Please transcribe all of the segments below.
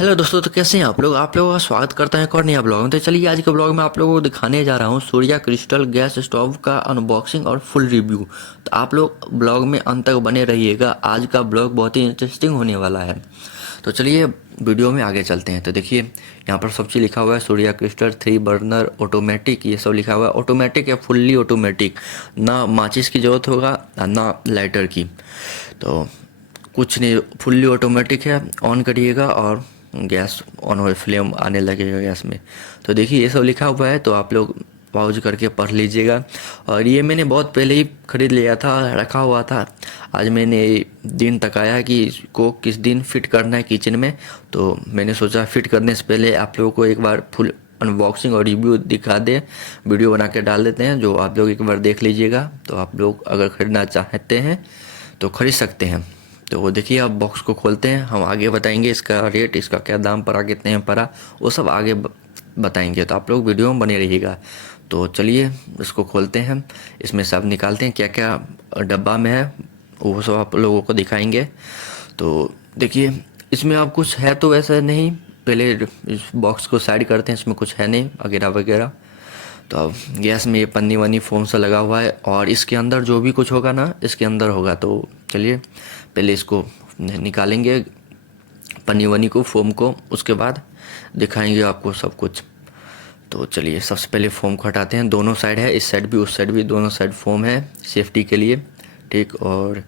Hello दोस्तों, तो कैसे हैं आप लोग। आप लोगों का स्वागत करता है एक और नया ब्लॉग में। तो चलिए आज के ब्लॉग में आप लोगों को दिखाने जा रहा हूँ सूर्या क्रिस्टल गैस स्टोव का अनबॉक्सिंग और फुल रिव्यू। तो आप लोग ब्लॉग में अंत तक बने रहिएगा। आज का ब्लॉग बहुत ही इंटरेस्टिंग होने वाला है। तो चलिए वीडियो में आगे चलते हैं। तो देखिए यहाँ पर सब चीज़ लिखा हुआ है सूर्या क्रिस्टल 3 बर्नर ऑटोमेटिक, ये सब लिखा हुआ है। ऑटोमेटिक या फुल्ली ऑटोमेटिक, ना माचिस की ज़रूरत होगा ना लाइटर की। तो कुछ नहीं, फुल्ली ऑटोमेटिक है। ऑन करिएगा और गैस ऑन हो, फ्लेम आने लगेगा गैस में। तो देखिए ये सब लिखा हुआ है, तो आप लोग पॉज करके पढ़ लीजिएगा। और ये मैंने बहुत पहले ही ख़रीद लिया था, रखा हुआ था। आज मैंने दिन तक आया कि इसको किस दिन फिट करना है किचन में। तो मैंने सोचा फिट करने से पहले आप लोगों को एक बार फुल अनबॉक्सिंग और रिव्यू दिखा दे, वीडियो बना के डाल देते हैं, जो आप लोग एक बार देख लीजिएगा। तो आप लोग अगर ख़रीदना चाहते हैं तो ख़रीद सकते हैं। तो वो देखिए आप बॉक्स को खोलते हैं, हम आगे बताएंगे इसका रेट, इसका क्या दाम पड़ा, कितने में पड़ा, वो सब आगे बताएंगे। तो आप लोग वीडियो में बने रहिएगा। तो चलिए इसको खोलते हैं, इसमें सब निकालते हैं क्या क्या डब्बा में है, वो सब आप लोगों को दिखाएंगे। तो देखिए इसमें अब कुछ है तो वैसा नहीं, पहले इस बॉक्स को साइड करते हैं, इसमें कुछ है नहीं वगैरह वगैरह। तो अब गैस में ये पन्नी वन्नी फोम सा लगा हुआ है, और इसके अंदर जो भी कुछ होगा ना इसके अंदर होगा। तो चलिए पहले इसको निकालेंगे, पन्नी वन्नी को, फोम को, उसके बाद दिखाएंगे आपको सब कुछ। तो चलिए सबसे पहले फोम को हटाते हैं। दोनों साइड है, इस साइड भी उस साइड भी, दोनों साइड फोम है सेफ्टी के लिए, ठीक। और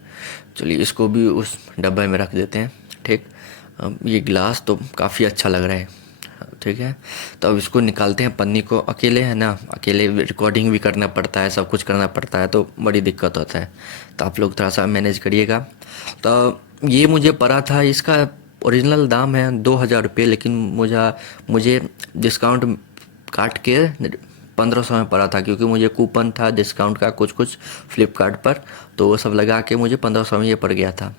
चलिए इसको भी उस डब्बे में रख देते हैं, ठीक। अब ये गिलास तो काफ़ी अच्छा लग रहा है, ठीक है। तो अब इसको निकालते हैं पन्नी को। अकेले है ना, अकेले रिकॉर्डिंग भी करना पड़ता है, सब कुछ करना पड़ता है, तो बड़ी दिक्कत होता है। तो आप लोग थोड़ा सा मैनेज करिएगा। तो ये मुझे पड़ा था, इसका ओरिजिनल दाम है 2,000 रुपये, लेकिन मुझे डिस्काउंट काट के 1,500 में पड़ा था, क्योंकि मुझे कूपन था डिस्काउंट का कुछ कुछ फ्लिपकार्ट पर। तो वो सब लगा के मुझे 1,500 में ये पड़ गया था।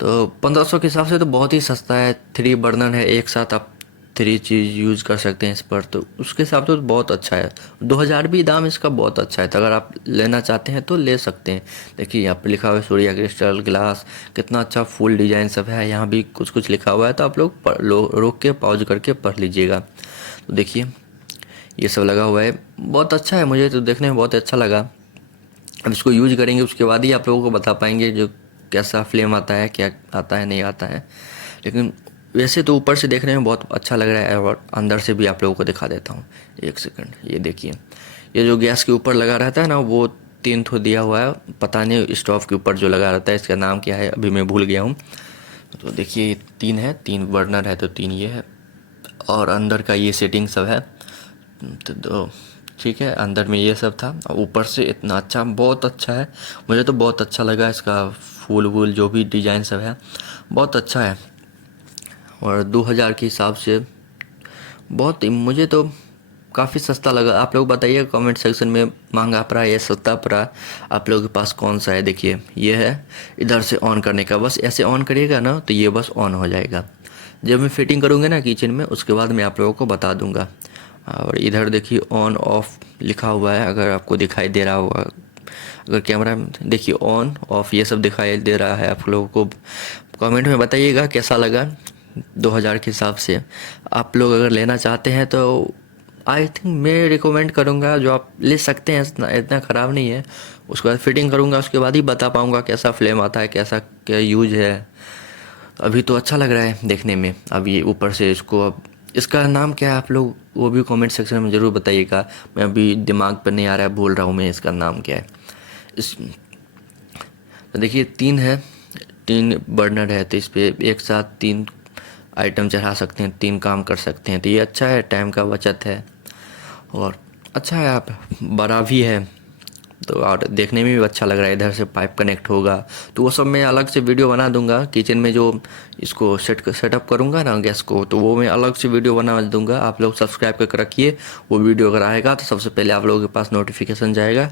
तो 1,500 के हिसाब से तो बहुत ही सस्ता है। 3 बर्नर है, एक साथ आप 3 चीज़ यूज़ कर सकते हैं इस पर, तो उसके हिसाब से तो बहुत अच्छा है। 2,000 भी दाम इसका बहुत अच्छा है। तो अगर आप लेना चाहते हैं तो ले सकते हैं। देखिए यहाँ पर लिखा हुआ है सूर्या क्रिस्टल ग्लास, कितना अच्छा फुल डिजाइन सब है। यहाँ भी कुछ कुछ लिखा हुआ है, तो आप लोग रोक के पॉज करके पढ़ लीजिएगा। तो देखिए ये सब लगा हुआ है, बहुत अच्छा है, मुझे तो देखने में बहुत अच्छा लगा। अब इसको यूज करेंगे उसके बाद ही आप लोगों को बता पाएंगे जो कैसा फ्लेम आता है, क्या आता है नहीं आता है। लेकिन वैसे तो ऊपर से देखने में बहुत अच्छा लग रहा है, और अंदर से भी आप लोगों को दिखा देता हूँ। एक सेकंड, ये देखिए, ये जो गैस के ऊपर लगा रहता है ना, वो 3 ठो दिया हुआ है। पता नहीं स्टोव के ऊपर जो लगा रहता है इसका नाम क्या है, अभी मैं भूल गया हूँ। तो देखिए ये 3 है, 3 बर्नर है, तो 3 ये है, और अंदर का ये सेटिंग सब है। तो ठीक है, अंदर में ये सब था, और ऊपर से इतना अच्छा, बहुत अच्छा है। मुझे तो बहुत अच्छा लगा, इसका फूल वूल जो भी डिज़ाइन सब है बहुत अच्छा है। और 2,000 के हिसाब से बहुत मुझे तो काफ़ी सस्ता लगा। आप लोग बताइए कमेंट सेक्शन में, महंगा पड़ा या सस्ता पड़ा, आप लोगों के पास कौन सा है। देखिए ये है इधर से ऑन करने का, बस ऐसे ऑन करिएगा ना तो ये बस ऑन हो जाएगा। जब मैं फिटिंग करूँगा ना किचन में, उसके बाद मैं आप लोगों को बता दूंगा। और इधर देखिए ऑन ऑफ लिखा हुआ है, अगर आपको दिखाई दे रहा होगा, अगर कैमरा में देखिए ऑन ऑफ ये सब दिखाई दे रहा है आप लोगों को। कमेंट में बताइएगा कैसा लगा 2,000 के हिसाब से। आप लोग अगर लेना चाहते हैं तो आई थिंक मैं रिकमेंड करूँगा, जो आप ले सकते हैं, इतना ख़राब नहीं है। उसके बाद फिटिंग करूँगा, उसके बाद ही बता पाऊँगा कैसा फ्लेम आता है, कैसा क्या यूज है। अभी तो अच्छा लग रहा है देखने में। अब ये ऊपर से इसको, अब इसका नाम क्या है आप लोग वो भी कमेंट सेक्शन में ज़रूर बताइएगा। मैं अभी दिमाग पर नहीं आ रहा है, भूल रहा हूँ मैं इसका नाम क्या है। इस तो देखिए 3 है, 3 बर्नर है, तो इस पर एक साथ 3 आइटम चढ़ा सकते हैं, 3 काम कर सकते हैं। तो ये अच्छा है, टाइम का बचत है, और अच्छा है, आप बड़ा भी है, तो और देखने में भी अच्छा लग रहा है। इधर से पाइप कनेक्ट होगा, तो वो सब मैं अलग से वीडियो बना दूंगा। किचन में जो इसको सेटअप करूंगा ना गैस को, तो वो मैं अलग से वीडियो बना दूंगा। आप लोग सब्सक्राइब करके रखिए, वो वीडियो अगर आएगा तो सबसे पहले आप लोगों के पास नोटिफिकेशन जाएगा।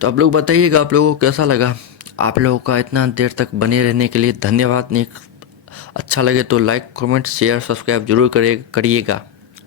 तो आप लोग बताइएगा आप लोगों को कैसा लगा। आप लोगों का इतना देर तक बने रहने के लिए धन्यवाद। नहीं अच्छा लगे तो लाइक कमेंट शेयर सब्सक्राइब जरूर करिएगा।